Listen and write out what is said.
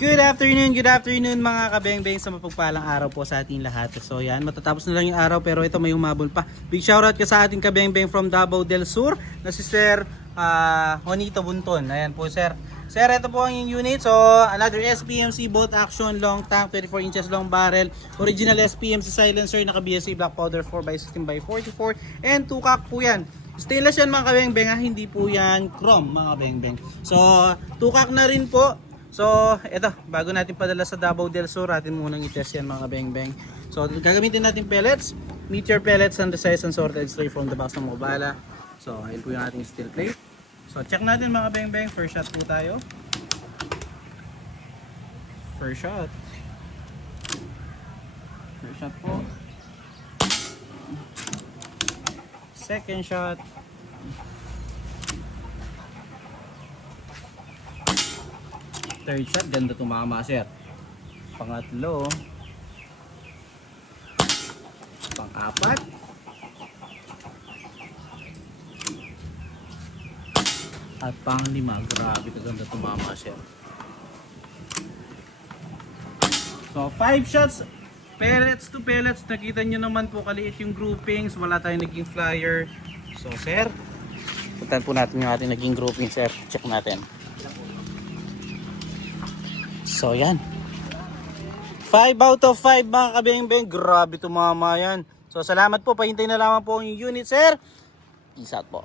Good afternoon mga kabeng-beng sa mapagpalang araw po sa ating lahat. So yan, matatapos na lang yung araw pero ito may humabol pa. Big shoutout ka sa ating kabeng-beng from Davao del Sur na si Sir Juanito Bunton. Ayan po sir. Sir, ito po ang yung unit. So another SPMC bolt action long tank, 24 inches long barrel. Original SPMC silencer, naka BSC black powder 4x16x44 and 2 cock po yan. Stainless yan mga kabeng-beng, hindi po yan chrome mga kabeng-beng. So 2 cock na rin po. So, eto, bago natin padala sa Davao del Sur, atin munang i-test yan mga beng-beng. So, gagamitin natin pellets. Meteor pellets and the size and sorted straight from the box ng Mobala. So, ayun po yung ating steel plate. So, check natin mga beng-beng. First shot po tayo. First shot. First shot po. Second shot. Third shot, ganda tumama sir. Pangatlo. Pang-apat. At pang-lima, grabe ganda tumama sir. So 5 shots, pellets to pellets. Nakita nyo naman po kaliit yung groupings. Wala tayong naging flyer. So sir, puntahan po natin yung ating naging grouping sir. Check natin. So yan, 5 out of 5 mga kabeng-beng. Grabe tumama yan. So salamat po, pahintay na lamang po yung unit sir. Peace out po.